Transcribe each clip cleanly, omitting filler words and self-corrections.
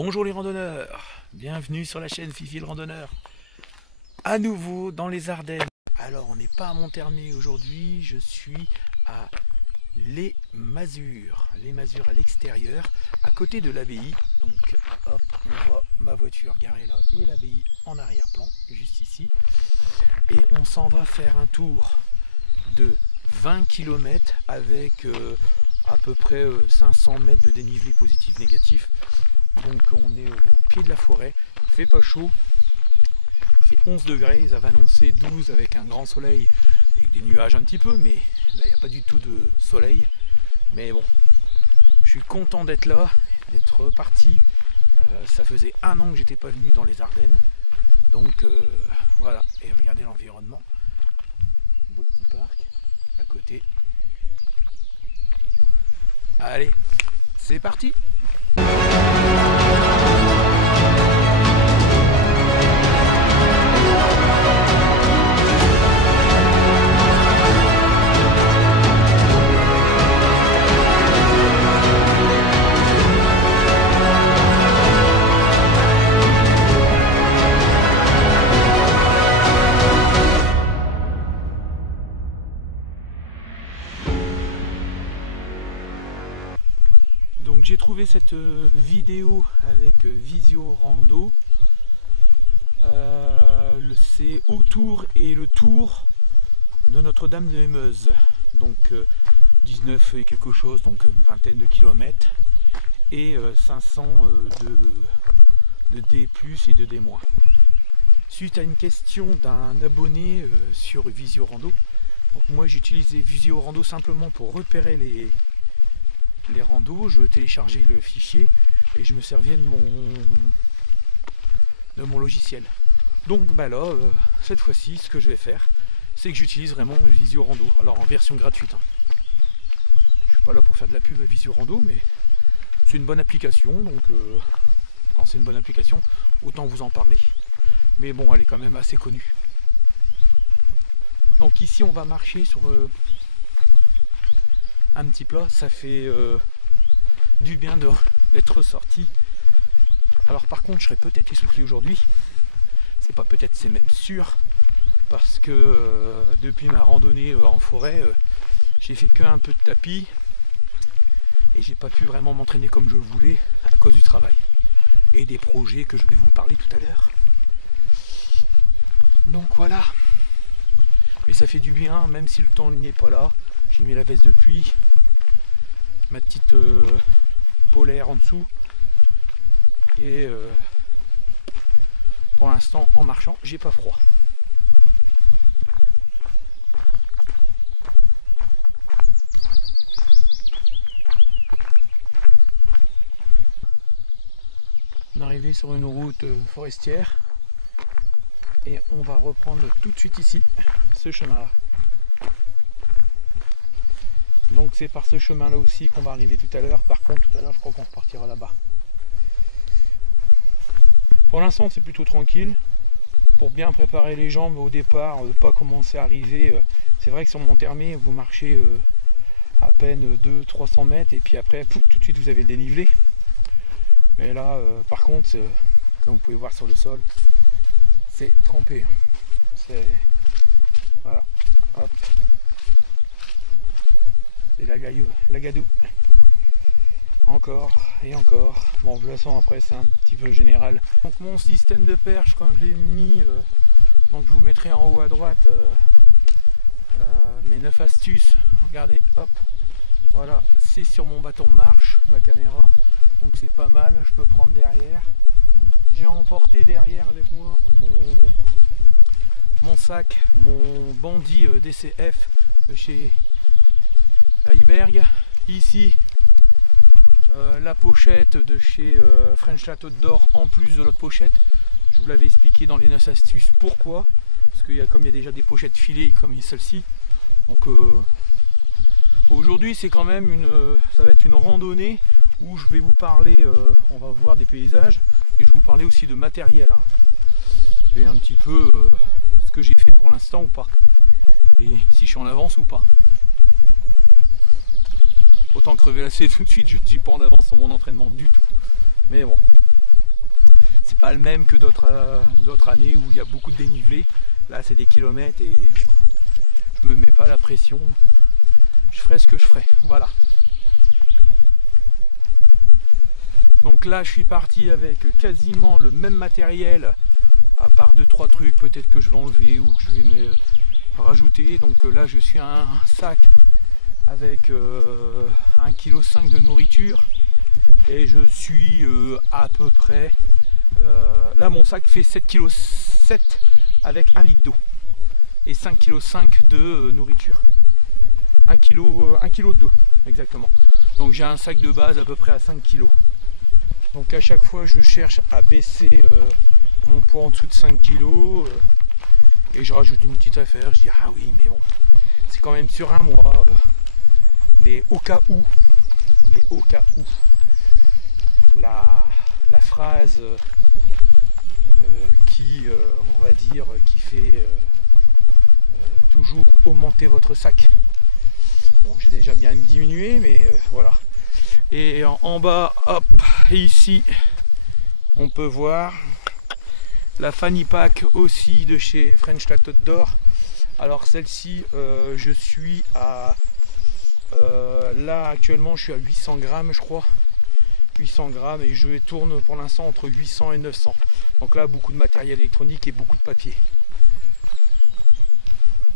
Bonjour les randonneurs, bienvenue sur la chaîne Fifi le randonneur. À nouveau dans les Ardennes. Alors on n'est pas à Monthermé aujourd'hui, je suis à Les Masures à l'extérieur, à côté de l'abbaye. Donc hop, on voit ma voiture garée là et l'abbaye en arrière-plan, juste ici. Et on s'en va faire un tour de 20 km avec à peu près 500 mètres de dénivelé positif-négatif. Donc on est au pied de la forêt, il fait pas chaud, il fait 11 degrés, ils avaient annoncé 12 avec un grand soleil, avec des nuages un petit peu, mais là il n'y a pas du tout de soleil. Mais bon, je suis content d'être là, d'être reparti. Ça faisait 1 an que j'étais pas venu dans les Ardennes, donc voilà, et regardez l'environnement, beau petit parc à côté. Allez, c'est parti! Donc j'ai trouvé cette vidéo avec Visio Rando. C'est autour et le tour de Notre-Dame de Meuse. Donc 19 et quelque chose, donc une vingtaine de kilomètres. Et 500 de D+ et de D-. Suite à une question d'un abonné sur Visio Rando. Donc moi j'utilisais Visio Rando simplement pour repérer les randos, je téléchargeais le fichier et je me servais de mon logiciel. Donc bah là, cette fois-ci, ce que je vais faire, c'est que j'utilise vraiment Visio Rando, alors en version gratuite. Je suis pas là pour faire de la pub à Visio Rando, mais c'est une bonne application, donc quand c'est une bonne application, autant vous en parler. Mais bon, elle est quand même assez connue. Donc ici, on va marcher sur un petit plat, ça fait du bien d'être sorti. Alors par contre je serai peut-être essoufflé aujourd'hui, c'est pas peut-être, c'est même sûr, parce que depuis ma randonnée en forêt, j'ai fait qu'un peu de tapis et j'ai pas pu vraiment m'entraîner comme je le voulais à cause du travail et des projets que je vais vous parler tout à l'heure. Donc voilà, mais ça fait du bien même si le temps n'est pas là. J'ai mis la veste de pluie, ma petite polaire en dessous et pour l'instant en marchant j'ai pas froid. On est arrivé sur une route forestière et on va reprendre tout de suite ici ce chemin là. Donc c'est par ce chemin là aussi qu'on va arriver tout à l'heure. Par contre tout à l'heure je crois qu'on repartira là-bas. Pour l'instant c'est plutôt tranquille. Pour bien préparer les jambes au départ, pas commencer à arriver. C'est vrai que sur Monthermé vous marchez à peine 200-300 mètres et puis après tout de suite vous avez le dénivelé. Mais là par contre comme vous pouvez voir sur le sol, c'est trempé. C'est voilà. Hop. C'est la gadou. Encore et encore. Bon, de toute façon, après, c'est un petit peu général. Donc, mon système de perche, comme je l'ai mis, donc je vous mettrai en haut à droite mes 9 astuces. Regardez, hop, voilà, c'est sur mon bâton de marche, ma caméra. Donc, c'est pas mal. Je peux prendre derrière. J'ai emporté derrière avec moi mon sac, mon bandit DCF de chez Heiberg. Ici la pochette de chez French Chateau d'Or en plus de l'autre pochette. Je vous l'avais expliqué dans les 9 astuces pourquoi, parce qu'il y a, comme il y a déjà des pochettes filées comme celle-ci, donc aujourd'hui c'est quand même ça va être une randonnée où je vais vous parler, on va voir des paysages et je vais vous parler aussi de matériel, hein, et un petit peu ce que j'ai fait pour l'instant ou pas, et si je suis en avance ou pas. Autant crever la C tout de suite, je ne suis pas en avance sur mon entraînement du tout. Mais bon, pas le même que d'autres années où il y a beaucoup de dénivelé. Là c'est des kilomètres et bon, je me mets pas la pression. Je ferai ce que je ferai. Voilà. Donc là je suis parti avec quasiment le même matériel, à part 2-3 trucs peut-être que je vais enlever ou que je vais me rajouter. Donc là je suis à un sac avec 1,5 kg de nourriture et je suis à peu près là mon sac fait 7,7 kg avec 1 litre d'eau et 5,5 kg de nourriture, 1 kg d'eau exactement. Donc j'ai un sac de base à peu près à 5 kg. Donc à chaque fois je cherche à baisser mon poids en dessous de 5 kg et je rajoute une petite affaire. Je dis ah oui mais bon c'est quand même sur un mois, les au cas où, la phrase qui on va dire qui fait toujours augmenter votre sac. Bon j'ai déjà bien diminué mais voilà. Et en bas, hop, ici, on peut voir la Fanny Pack aussi de chez French Chateau d'Or. Alors celle-ci, je suis à... là actuellement, je suis à 800 grammes, je crois. 800 grammes et je tourne pour l'instant entre 800 et 900. Donc là, beaucoup de matériel électronique et beaucoup de papier.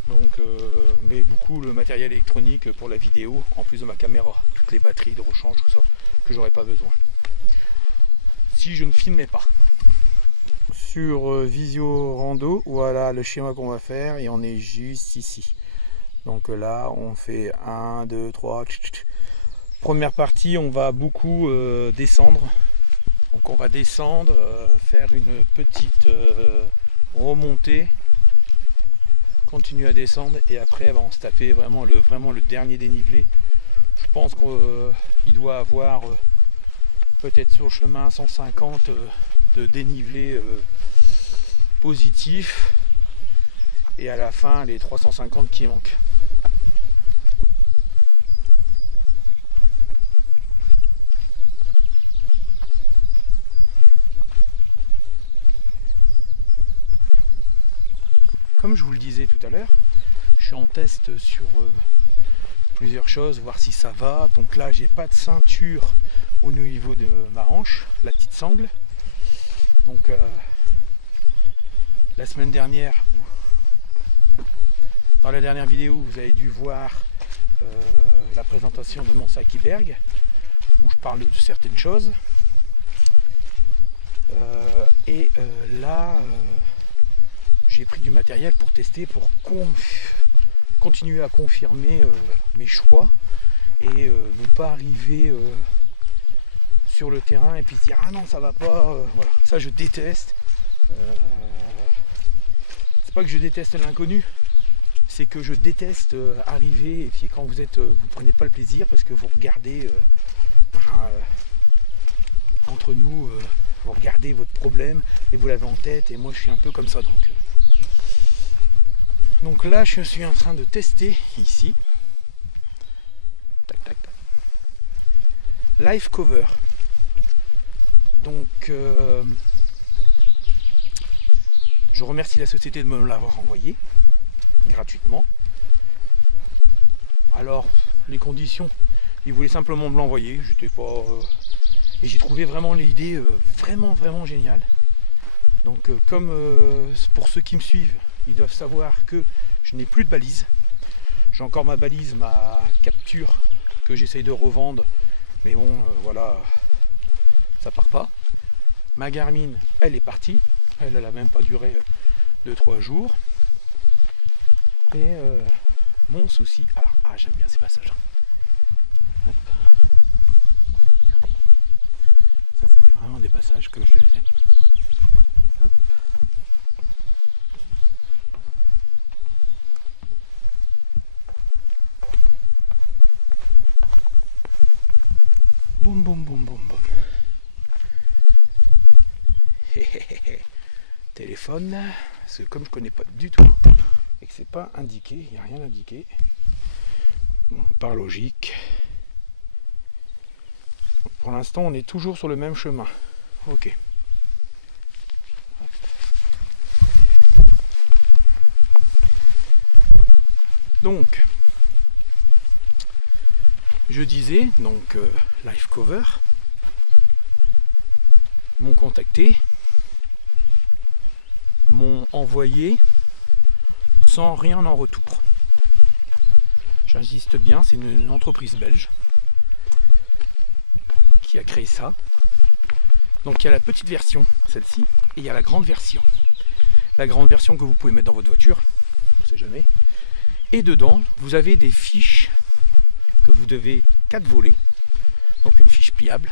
Donc, mais beaucoup le matériel électronique pour la vidéo, en plus de ma caméra, toutes les batteries de rechange, tout ça, que j'aurais pas besoin si je ne filmais pas. Sur Visio Rando, voilà le schéma qu'on va faire et on est juste ici. Donc là, on fait 1, 2, 3. Première partie, on va beaucoup descendre. Donc on va descendre, faire une petite remontée. Continue à descendre et après on se taper vraiment le dernier dénivelé. Je pense qu'il doit avoir peut-être sur le chemin 150 de dénivelé positif et à la fin les 350 qui manquent. Comme je vous le disais tout à l'heure, je suis en test sur plusieurs choses, voir si ça va. Donc là, j'ai pas de ceinture au niveau de ma hanche, la petite sangle. Donc la semaine dernière, dans la dernière vidéo, vous avez dû voir la présentation de mon sac Iberg, où je parle de certaines choses. Là, j'ai pris du matériel pour tester, pour continuer à confirmer mes choix et ne pas arriver sur le terrain et puis se dire ah non ça va pas, voilà, ça je déteste. C'est pas que je déteste l'inconnu, c'est que je déteste arriver et puis quand vous prenez pas le plaisir parce que vous regardez entre nous, vous regardez votre problème et vous l'avez en tête et moi je suis un peu comme ça donc là je suis en train de tester ici tac tac tac live cover. Donc je remercie la société de me l'avoir envoyé gratuitement. Alors les conditions, ils voulaient simplement me l'envoyer, j'étais pas et j'ai trouvé vraiment l'idée vraiment géniale. Donc comme pour ceux qui me suivent, ils doivent savoir que je n'ai plus de balise. J'ai encore ma balise, ma capture que j'essaye de revendre, mais bon voilà, ça part pas. Ma Garmin, elle est partie, elle n'a même pas duré 2-3 jours. Et mon souci, alors j'aime bien ces passages. Hop. Regardez, ça c'est vraiment des passages comme je les aime. Hop. Boum boum boum boum boum. Téléphone, parce que comme je connais pas du tout et que c'est pas indiqué, il n'y a rien indiqué. Bon, par logique. Pour l'instant on est toujours sur le même chemin. Ok. Donc, je disais, donc Life Cover m'ont contacté, m'ont envoyé sans rien en retour. J'insiste bien, c'est une entreprise belge qui a créé ça. Donc il y a la petite version, celle-ci, et il y a la grande version. La grande version que vous pouvez mettre dans votre voiture, on ne sait jamais. Et dedans, vous avez des fiches que vous devez 4 volets, donc une fiche pliable.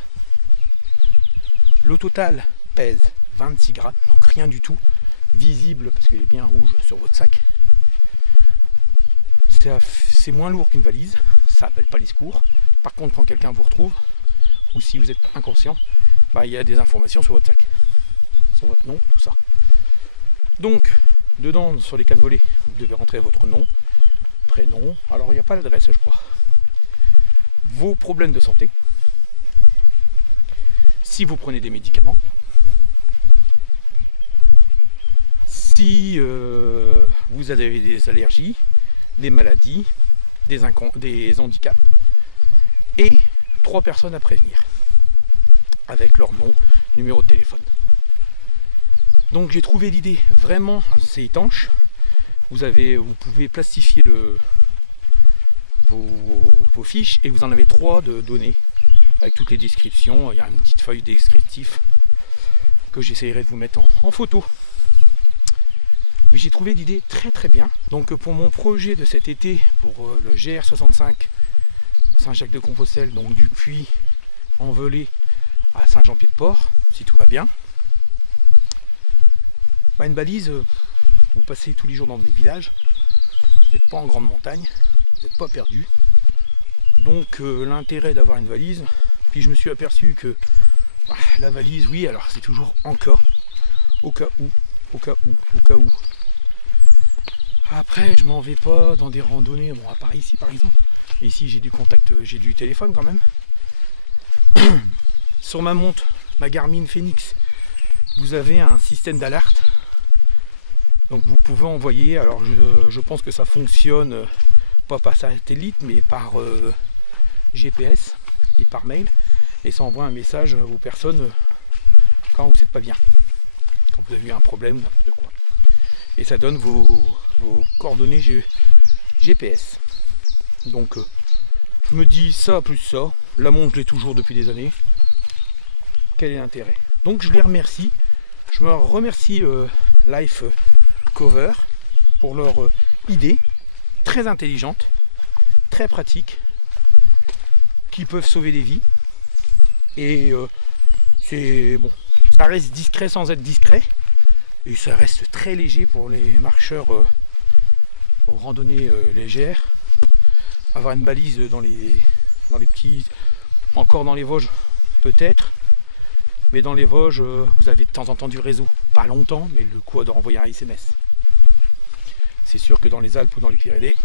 Le total pèse 26 grammes, donc rien du tout, visible parce qu'il est bien rouge sur votre sac. C'est moins lourd qu'une valise, ça appelle pas les secours. Par contre, quand quelqu'un vous retrouve, ou si vous êtes inconscient, bah, il y a des informations sur votre sac, sur votre nom, tout ça. Donc, dedans, sur les 4 volets, vous devez rentrer votre nom, prénom, alors il n'y a pas l'adresse, je crois. Vos problèmes de santé, si vous prenez des médicaments, si vous avez des allergies, des maladies, des handicaps, et 3 personnes à prévenir, avec leur nom, numéro de téléphone. Donc j'ai trouvé l'idée, vraiment, c'est étanche, vous pouvez plastifier vos fiches, et vous en avez 3 de données, avec toutes les descriptions. Il y a une petite feuille descriptive que j'essaierai de vous mettre en photo. Mais j'ai trouvé l'idée très très bien. Donc pour mon projet de cet été, pour le GR65 Saint-Jacques-de-Compostelle, donc du Puy en Velay à Saint-Jean-Pied-de-Port, si tout va bien, bah une balise, vous passez tous les jours dans des villages, vous n'êtes pas en grande montagne, vous n'êtes pas perdu. Donc l'intérêt d'avoir une valise, puis je me suis aperçu que la valise, oui, alors c'est toujours en cas, au cas où. Après, je m'en vais pas dans des randonnées, bon, à part ici par exemple. Et ici, j'ai du contact, j'ai du téléphone quand même. Sur ma montre, ma Garmin Fenix, vous avez un système d'alerte. Donc vous pouvez envoyer, alors je pense que ça fonctionne pas par satellite, mais par GPS et par mail. Et ça envoie un message aux personnes quand vous n'êtes pas bien, quand vous avez eu un problème, n'importe quoi. Et ça donne vos coordonnées GPS. Donc je me dis ça plus ça, la montre je l'ai toujours depuis des années. Quel est l'intérêt? Donc je les remercie. Je me remercie Life Cover pour leur idée très intelligente, très pratique, qui peuvent sauver des vies. Et c'est bon, ça reste discret sans être discret, et ça reste très léger pour les marcheurs aux randonnées légères. Avoir une balise dans les petits, encore dans les Vosges peut-être, mais dans les Vosges vous avez de temps en temps du réseau, pas longtemps, mais le coup d'envoyer un SMS. C'est sûr que dans les Alpes ou dans les Pyrénées,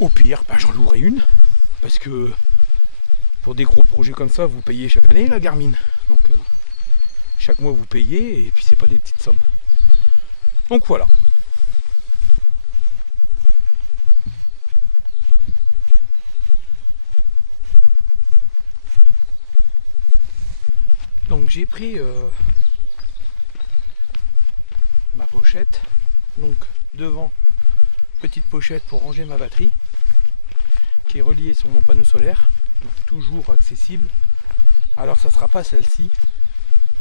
au pire, ben, j'en louerai une, parce que pour des gros projets comme ça, vous payez chaque année la Garmin. Donc chaque mois vous payez, et puis c'est pas des petites sommes. Donc voilà. Donc j'ai pris ma pochette, donc devant, petite pochette pour ranger ma batterie, qui est reliée sur mon panneau solaire, donc toujours accessible. Alors ça sera pas celle-ci,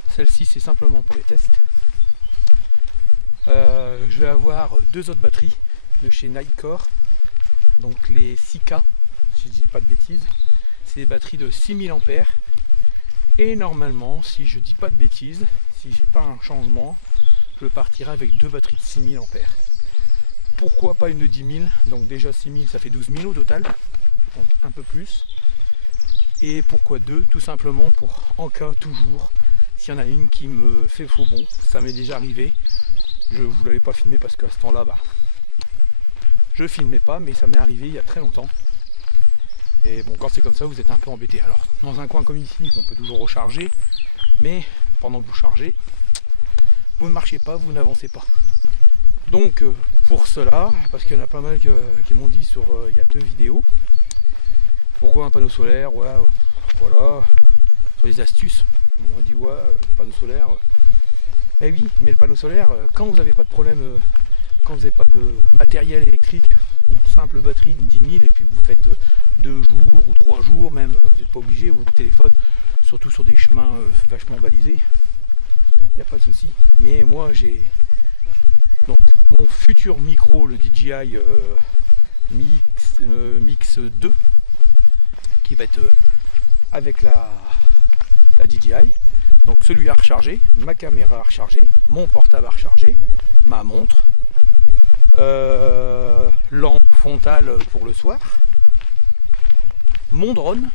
celle-ci c'est simplement pour les tests. Je vais avoir 2 autres batteries de chez Nightcore, donc les 6K, si je dis pas de bêtises. C'est des batteries de 6000 ampères. Et normalement, si je dis pas de bêtises, si j'ai pas un changement, je partirai avec 2 batteries de 6000 ampères. Pourquoi pas une de 10 000? Donc déjà 6000, ça fait 12 000 au total, donc un peu plus. Et pourquoi 2? Tout simplement pour, en cas toujours, s'il y en a une qui me fait faux bond. Ça m'est déjà arrivé. Je ne vous l'avais pas filmé parce qu'à ce temps-là, bah, je filmais pas, mais ça m'est arrivé il y a très longtemps. Et bon, quand c'est comme ça, vous êtes un peu embêté. Alors, dans un coin comme ici, on peut toujours recharger, mais pendant que vous chargez, vous ne marchez pas, vous n'avancez pas. Donc, pour cela, parce qu'il y en a pas mal qui m'ont dit sur il y a 2 vidéos, pourquoi un panneau solaire, ouais, voilà, sur les astuces, on m'a dit ouais, panneau solaire, eh oui, mais le panneau solaire, quand vous n'avez pas de problème, quand vous n'avez pas de matériel électrique, une simple batterie de 10 000 et puis vous faites 2 jours ou 3 jours même, vous n'êtes pas obligé, votre téléphone, surtout sur des chemins vachement balisés, il n'y a pas de souci. Mais moi j'ai donc mon futur micro, le DJI Mix 2, qui va être avec la DJI. Donc celui à recharger, ma caméra à recharger, mon portable à recharger, ma montre, lampe frontale pour le soir, mon drone,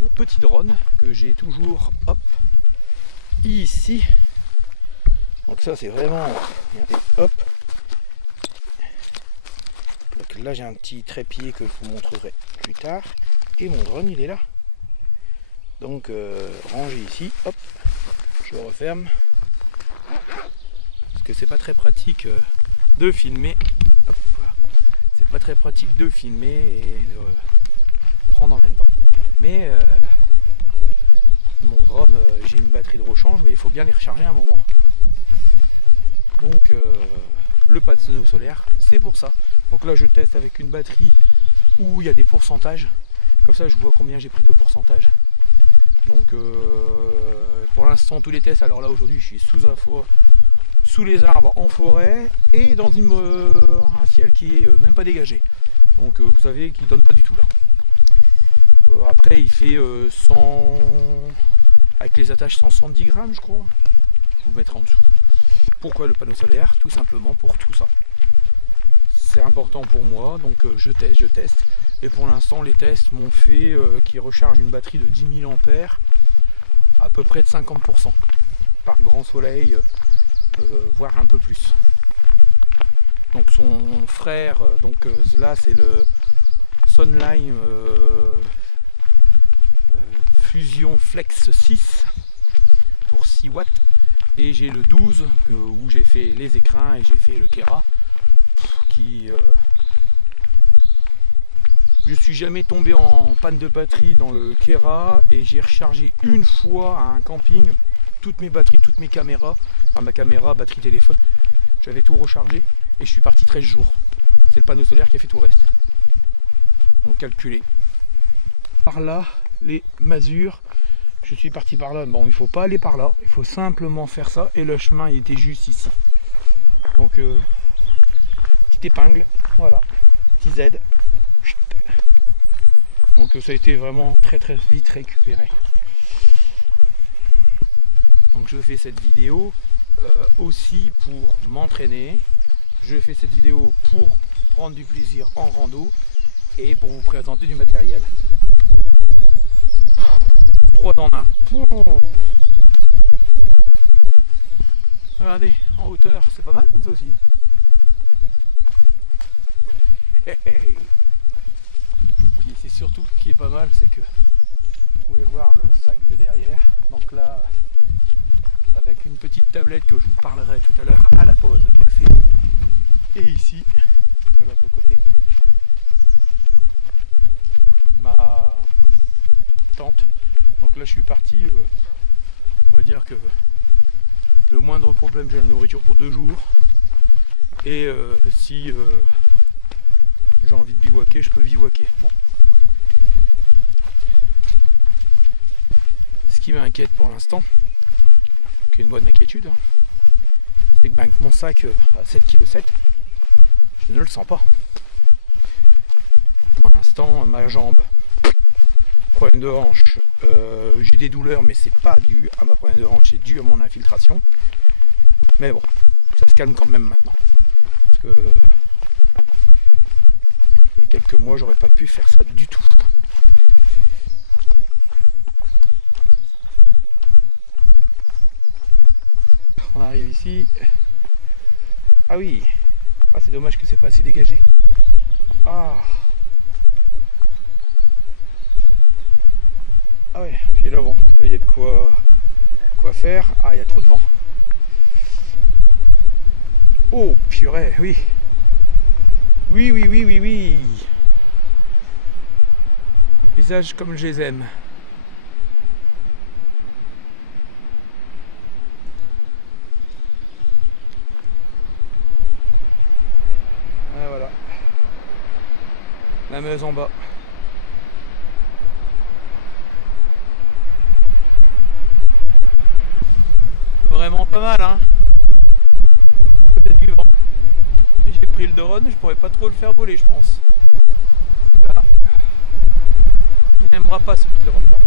mon petit drone que j'ai toujours, hop, ici. Donc ça c'est vraiment, regardez, hop. Donc là j'ai un petit trépied que je vous montrerai plus tard. Et mon drone il est là. Donc rangé ici, hop, je referme. Parce que c'est pas très pratique de filmer. Hop, voilà. C'est pas très pratique de filmer et de prendre en même temps. Mais mon drone, j'ai une batterie de rechange, mais il faut bien les recharger à un moment. Donc le panneau solaire, c'est pour ça. Donc là je teste avec une batterie où il y a des pourcentages. Comme ça je vois combien j'ai pris de pourcentage. Donc pour l'instant tous les tests, alors là aujourd'hui je suis sous les arbres en forêt et dans un ciel qui est même pas dégagé. Donc vous savez qu'il donne pas du tout là. Après il fait 100, avec les attaches 170 grammes je crois. Je vous mettrai en dessous. Pourquoi le panneau solaire? Tout simplement pour tout ça. C'est important pour moi, donc je teste. Et pour l'instant, les tests m'ont fait qu'il recharge une batterie de 10 000 ampères à peu près de 50% par grand soleil, voire un peu plus. Donc son frère, donc là c'est le Sunline Fusion Flex 6 pour 6 watts. Et j'ai le 12 où j'ai fait les écrins et j'ai fait le Kera qui je suis jamais tombé en panne de batterie dans le Kera et j'ai rechargé une fois à un camping toutes mes batteries, toutes mes caméras, enfin ma caméra, batterie, téléphone, j'avais tout rechargé et je suis parti 13 jours. C'est le panneau solaire qui a fait tout le reste. Donc calculé. Par là, les masures. Je suis parti par là, bon il ne faut pas aller par là, il faut simplement faire ça et le chemin il était juste ici. Donc petite épingle, voilà, petit Z. Donc ça a été vraiment très vite récupéré. Donc je fais cette vidéo aussi pour m'entraîner, je fais cette vidéo pour prendre du plaisir en rando et pour vous présenter du matériel. 3 en 1. Regardez, en hauteur, c'est pas mal comme ça aussi. Hey, hey. Puis c'est surtout ce qui est pas mal, c'est que vous pouvez voir le sac de derrière. Donc là, avec une petite tablette que je vous parlerai tout à l'heure à la pause café. Et ici, de l'autre côté, ma tente. Donc là je suis parti, on va dire que le moindre problème j'ai la nourriture pour 2 jours. Et si j'ai envie de bivouaquer, je peux bivouaquer. Bon. Ce qui m'inquiète pour l'instant, qui est une bonne inquiétude, hein, c'est que ben, mon sac à 7,7 kg, je ne le sens pas. Pour l'instant, ma jambe, problème de hanche, j'ai des douleurs, mais c'est pas dû à ma problème de hanche, c'est dû à mon infiltration. Mais bon, ça se calme quand même maintenant. Parce que il y a quelques mois, j'aurais pas pu faire ça du tout. On arrive ici. Ah oui, ah, c'est dommage que c'est pas assez dégagé. Ah. Ah ouais, puis là bon, là il y a de quoi faire. Ah, il y a trop de vent. Oh, puis chierais, oui. Oui, oui, oui, oui, oui. Les paysages comme je les aime. Ah, voilà. La Meuse en bas. Vraiment pas mal, hein. Il y a du vent. J'ai pris le drone, je pourrais pas trop le faire voler, je pense. Là, il n'aimera pas ce petit drone là.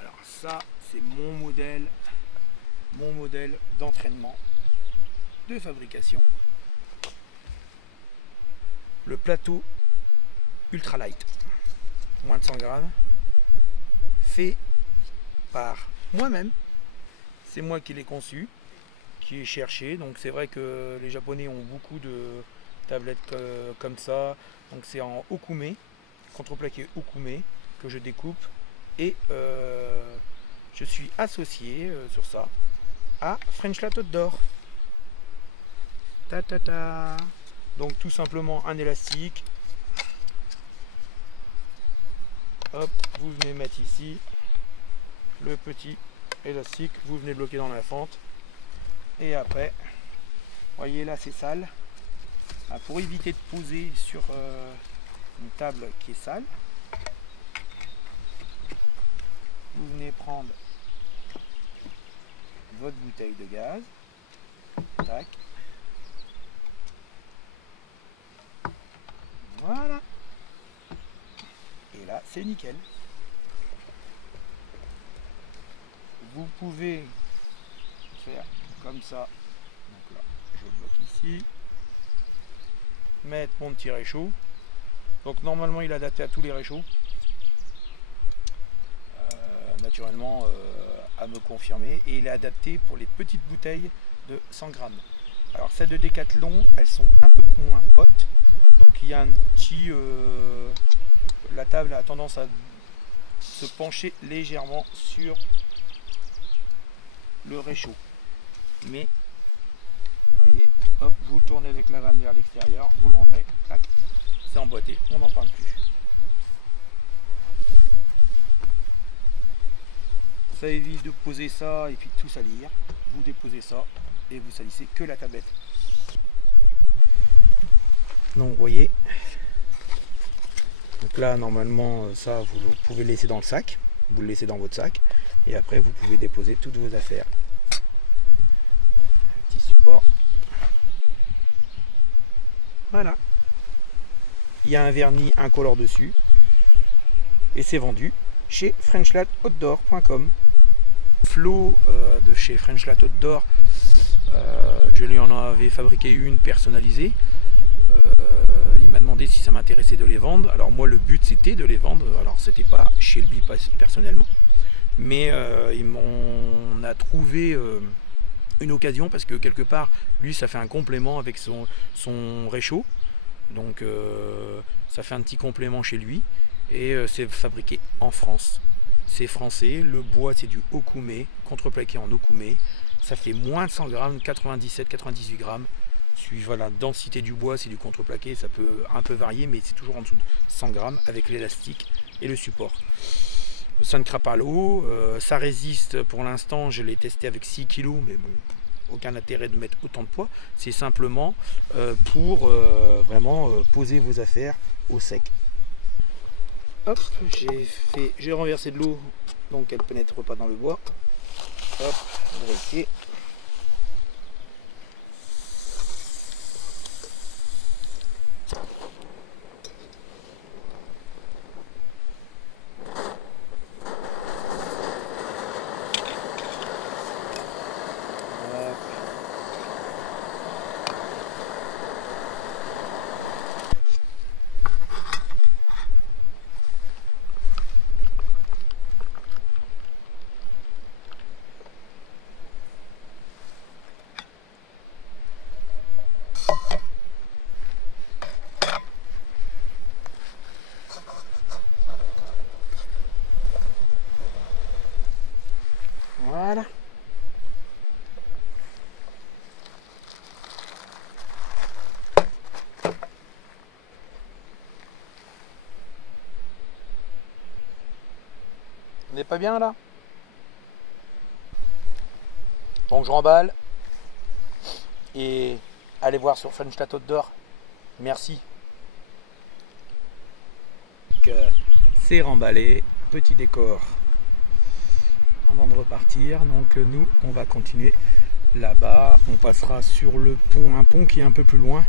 Alors ça, c'est mon modèle d'entraînement de fabrication. Le plateau ultralight, moins de 100 grammes, fait par moi-même. C'est moi qui l'ai conçu, qui ai cherché. Donc c'est vrai que les Japonais ont beaucoup de tablettes comme ça. Donc c'est en okume, contreplaqué okume, que je découpe. Et je suis associé sur ça à French Latte d'Or. Ta ta ta. Donc tout simplement un élastique. Hop, vous venez mettre ici le petit élastique, vous venez bloquer dans la fente. Et après, voyez là c'est sale. Pour éviter de poser sur une table qui est sale, vous venez prendre votre bouteille de gaz. Tac. Voilà. Et là, c'est nickel. Vous pouvez faire comme ça. Donc là, je bloque ici. Mettre mon petit réchaud. Donc normalement, il est adapté à tous les réchauds. Naturellement, à me confirmer. Et il est adapté pour les petites bouteilles de 100 grammes. Alors celles de Decathlon, elles sont un peu moins hautes. Donc il y a un petit... la table a tendance à se pencher légèrement sur le réchaud. Mais, voyez, hop, vous le tournez avec la vanne vers l'extérieur, vous le rentrez, tac, c'est emboîté, on n'en parle plus. Ça évite de poser ça et puis de tout salir. Vous déposez ça et vous salissez que la tablette. Donc vous voyez, donc là normalement ça vous pouvez le laisser dans le sac, vous le laissez dans votre sac et après vous pouvez déposer toutes vos affaires. Le petit support. Voilà. Il y a un vernis incolore dessus et c'est vendu chez FrenchLatteOutdoor.com. Flo de chez French Latte Outdoor, je lui en avais fabriqué une personnalisée. Il m'a demandé si ça m'intéressait de les vendre. Alors moi le but c'était de les vendre. Alors c'était pas chez lui personnellement, mais on a trouvé une occasion parce que quelque part lui ça fait un complément avec son réchaud. Donc ça fait un petit complément chez lui et c'est fabriqué en France. C'est français, le bois c'est du okume, contreplaqué en okume. Ça fait moins de 100 grammes, 97-98 grammes. Suivant la densité du bois, c'est du contreplaqué, ça peut un peu varier, mais c'est toujours en dessous de 100 grammes avec l'élastique et le support. Ça ne craint pas l'eau, ça résiste pour l'instant, je l'ai testé avec 6 kg, mais bon, aucun intérêt de mettre autant de poids. C'est simplement pour vraiment poser vos affaires au sec. Hop, j'ai renversé de l'eau, donc elle ne pénètre pas dans le bois. Hop, vérifier. On n'est pas bien là? Donc je remballe. Et allez voir sur Funstadt Outdoor. Merci. C'est remballé. Petit décor avant de repartir. Donc nous, on va continuer là-bas. On passera sur le pont, un pont qui est un peu plus loin.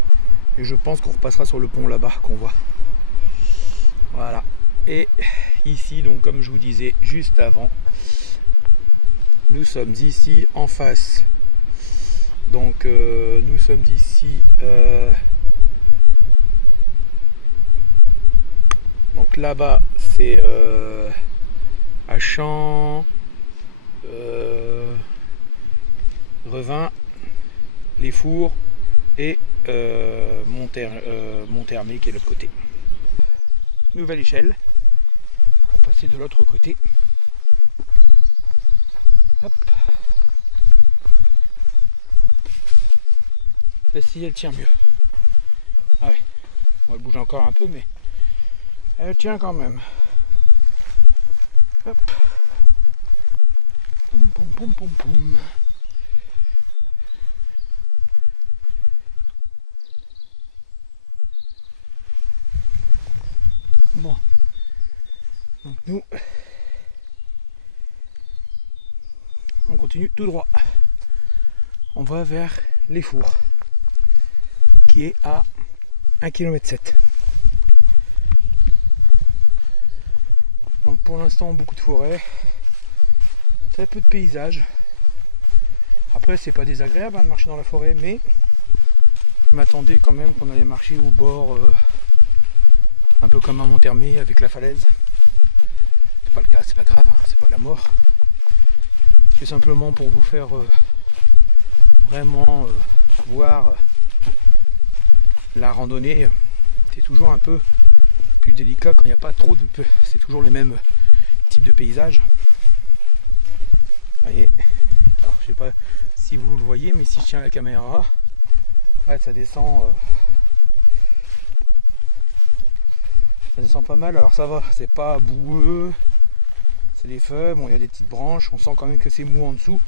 Et je pense qu'on repassera sur le pont là-bas qu'on voit. Voilà. Et ici, donc comme je vous disais juste avant, nous sommes ici en face. Donc nous sommes ici. Donc là-bas, c'est à Champ, Revin, Les Fours et Monthermé qui est de l'autre côté. Nouvelle échelle pour passer de l'autre côté. Hop. Celle-ci elle tient mieux. Ah ouais, on va bouger encore un peu mais elle tient quand même. Hop. Poum poum poum poum poum. Bon. Donc nous on continue tout droit. On va vers Les Fours qui est à 1,7 km. Donc pour l'instant beaucoup de forêt, très peu de paysages. Après c'est pas désagréable de marcher dans la forêt, mais je m'attendais quand même qu'on allait marcher au bord, un peu comme à Monthermé avec la falaise. C'est pas le cas, c'est pas grave, hein, c'est pas la mort. C'est simplement pour vous faire vraiment voir la randonnée. C'est toujours un peu plus délicat quand il n'y a pas trop de... C'est toujours les mêmes types de paysages. Vous voyez, alors je sais pas si vous le voyez, mais si je tiens la caméra, ouais, ça descend pas mal. Alors ça va, c'est pas boueux, c'est des feuilles, bon il y a des petites branches, on sent quand même que c'est mou en dessous.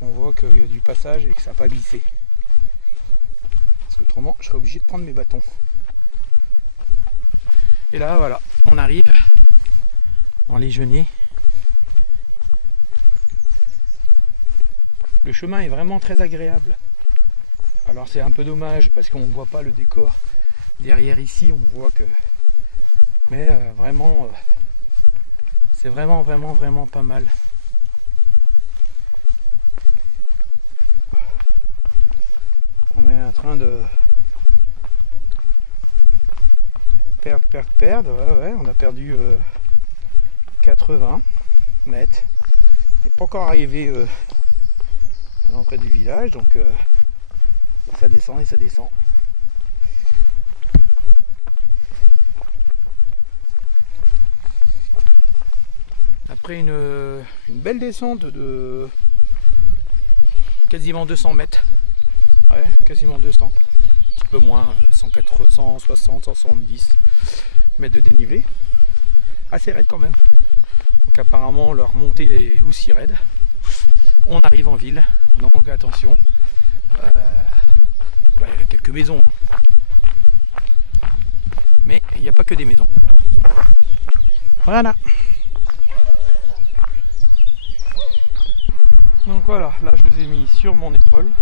On voit qu'il y a du passage et que ça n'a pas glissé. Parce qu'autrement je serais obligé de prendre mes bâtons. Et là voilà, on arrive dans les Genêts. Le chemin est vraiment très agréable. Alors c'est un peu dommage parce qu'on ne voit pas le décor derrière ici, on voit que... Mais vraiment, c'est vraiment pas mal. On est en train de perdre. Ouais, on a perdu 80 mètres. On n'est pas encore arrivé à l'entrée du village, donc ça descend et ça descend. Après une belle descente de quasiment 200 mètres. Ouais, quasiment 200. Un petit peu moins, 180, 160, 170 mètres de dénivelé. Assez raide quand même. Donc apparemment leur montée est aussi raide. On arrive en ville, donc attention. Il y a quelques maisons. Mais il n'y a pas que des maisons. Voilà. Donc voilà, là je vous ai mis sur mon épaule.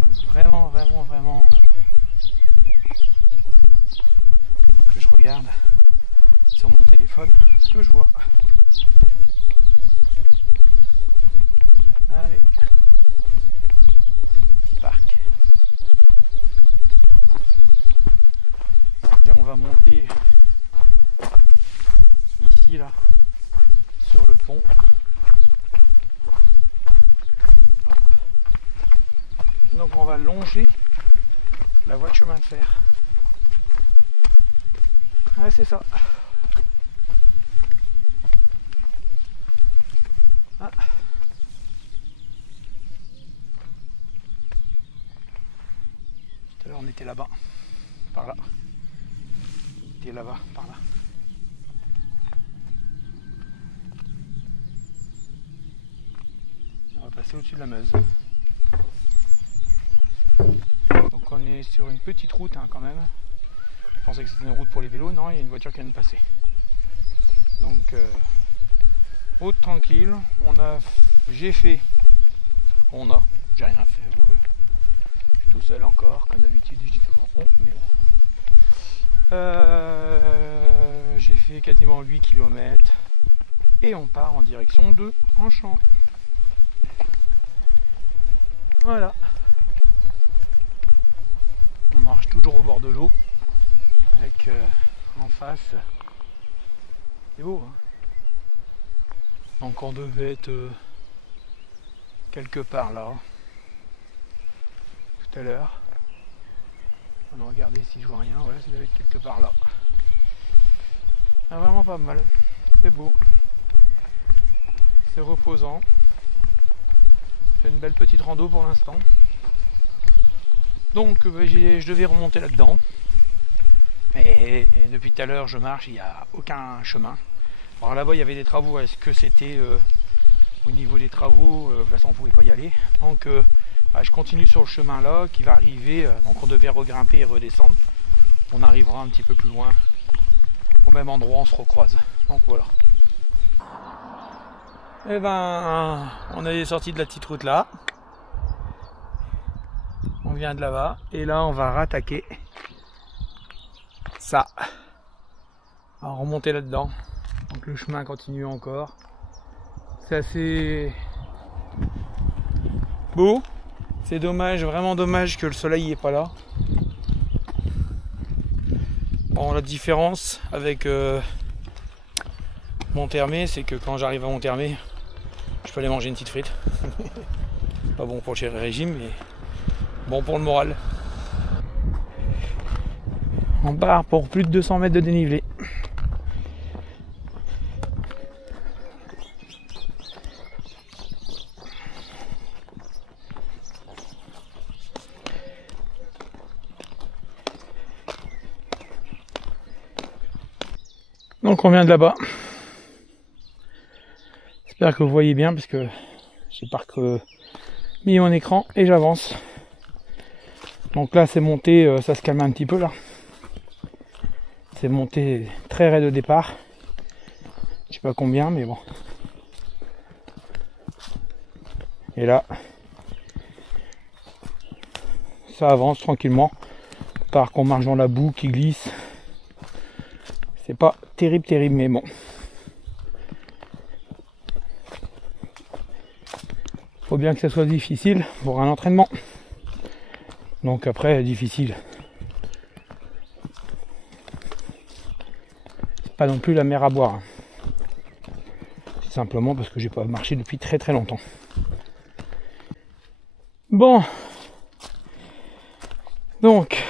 Donc vraiment que je regarde sur mon téléphone ce que je vois. Allez, petit parc. Et on va monter ici là sur le pont. Hop. Donc on va longer la voie de chemin de fer. Ouais, c'est ça. Ah. Tout à l'heure on était là-bas, par là. On était là-bas, par là. passer au-dessus de la Meuse. Donc on est sur une petite route hein, quand même. Je pensais que c'était une route pour les vélos, non, il y a une voiture qui vient de passer. Donc route tranquille, j'ai rien fait, je suis tout seul encore, comme d'habitude, je dis toujours mais bon. J'ai fait quasiment 8 km et on part en direction de Anchamp. Voilà. On marche toujours au bord de l'eau avec en face. C'est beau hein. Donc on devait être quelque part là tout à l'heure. On va regarder si je vois rien. Ouais, ça devait être quelque part là. Ah, vraiment pas mal. C'est beau. C'est reposant. C'est une belle petite rando pour l'instant. Donc je devais remonter là-dedans. Et depuis tout à l'heure je marche, il n'y a aucun chemin. Alors là-bas il y avait des travaux. Est-ce que c'était au niveau des travaux, de toute façon on ne pouvait pas y aller. Donc je continue sur le chemin là qui va arriver. Donc on devait regrimper et redescendre. On arrivera un petit peu plus loin. Au même endroit on se recroise. Donc voilà. Et ben on est sorti de la petite route là. On vient de là-bas. Et là on va rattaquer ça. On va remonter là-dedans. Donc le chemin continue encore. C'est assez beau. C'est dommage, vraiment dommage que le soleil n'est pas là. Bon, la différence avec Monthermé, c'est que quand j'arrive à Monthermé, je peux aller manger une petite frite. Pas bon pour le régime, mais bon pour le moral. On part pour plus de 200 mètres de dénivelé. Donc on vient de là-bas. J'espère que vous voyez bien parce que j'ai pas mis mon écran et j'avance. Donc là c'est monté, ça se calme un petit peu là. C'est monté très raide au départ. Je sais pas combien mais bon. Et là ça avance tranquillement. Par qu'on marche dans la boue qui glisse. C'est pas terrible mais bon. Faut bien que ça soit difficile pour un entraînement. Donc après difficile. C'est pas non plus la mer à boire. C'est simplement parce que j'ai pas marché depuis très longtemps. Bon. Donc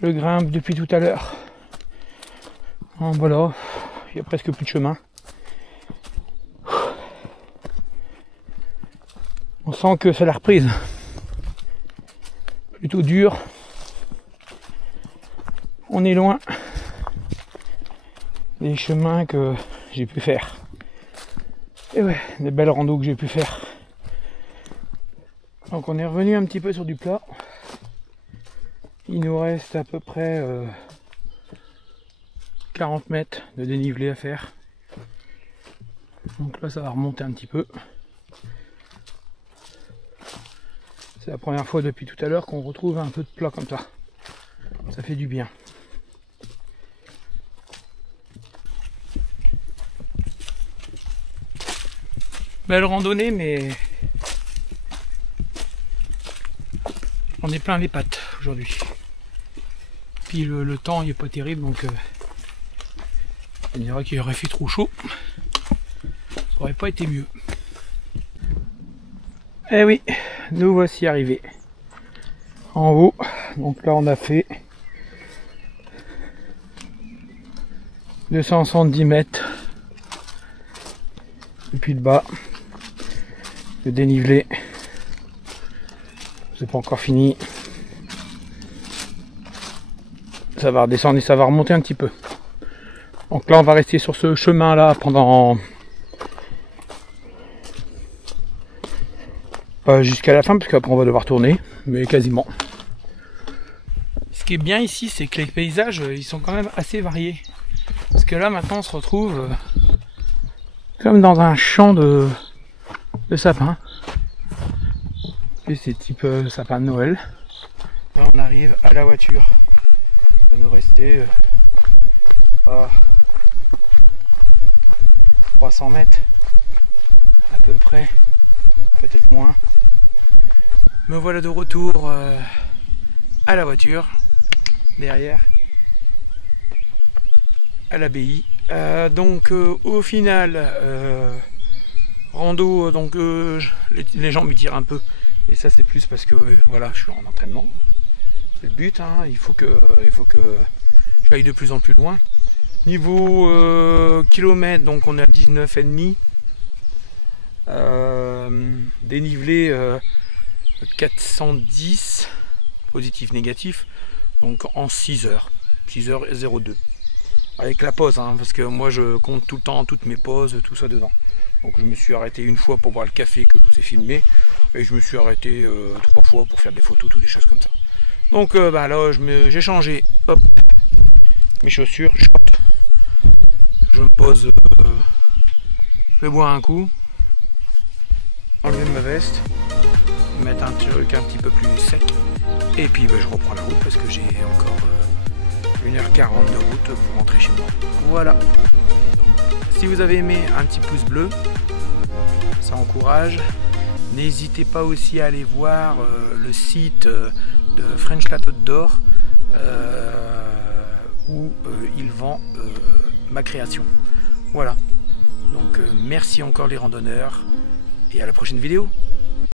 je grimpe depuis tout à l'heure. Voilà, il y a presque plus de chemin. On sent que c'est la reprise. Plutôt dur. On est loin des chemins que j'ai pu faire. Et ouais, des belles randos que j'ai pu faire. Donc on est revenu un petit peu sur du plat. Il nous reste à peu près 40 mètres de dénivelé à faire. Donc là ça va remonter un petit peu. C'est la première fois depuis tout à l'heure qu'on retrouve un peu de plat comme ça. Ça fait du bien. Belle randonnée mais on est plein les pattes aujourd'hui. Puis le temps il est pas terrible donc on dirait qu'il aurait fait trop chaud. Ça aurait pas été mieux. Eh oui, nous voici arrivés en haut. Donc là on a fait 270 mètres depuis le bas. Le dénivelé, c'est pas encore fini. Ça va redescendre et ça va remonter un petit peu. Donc là on va rester sur ce chemin là pendant Pas jusqu'à la fin, parce qu'après on va devoir tourner, mais quasiment. Ce qui est bien ici, c'est que les paysages, ils sont quand même assez variés. Parce que là, maintenant, on se retrouve comme dans un champ de sapins. Et c'est type sapin de Noël. Là, on arrive à la voiture. Il va nous rester pas 300 mètres à peu près, peut-être moins. Me voilà de retour à la voiture, derrière, à l'abbaye. Donc au final, rando, donc les gens me tirent un peu, et ça c'est plus parce que voilà, je suis en entraînement. C'est le but, hein. Il faut que j'aille de plus en plus loin. Niveau kilomètres, donc on est à 19,5. Dénivelé 410, positif négatif, donc en 6 heures, 6h02. Avec la pause, hein, parce que moi je compte tout le temps, toutes mes pauses, tout ça dedans. Donc je me suis arrêté une fois pour boire le café que je vous ai filmé, et je me suis arrêté 3 fois pour faire des photos, toutes des choses comme ça. Donc là j'ai changé, hop, mes chaussures, je me pose, je vais boire un coup, enlever ma veste, mettre un truc un petit peu plus sec, et puis je reprends la route parce que j'ai encore 1h40 de route pour rentrer chez moi. Voilà. Donc, si vous avez aimé, un petit pouce bleu, ça encourage. N'hésitez pas aussi à aller voir le site de French La Tote d'Or où il vend ma création. Voilà. Donc merci encore les randonneurs et à la prochaine vidéo.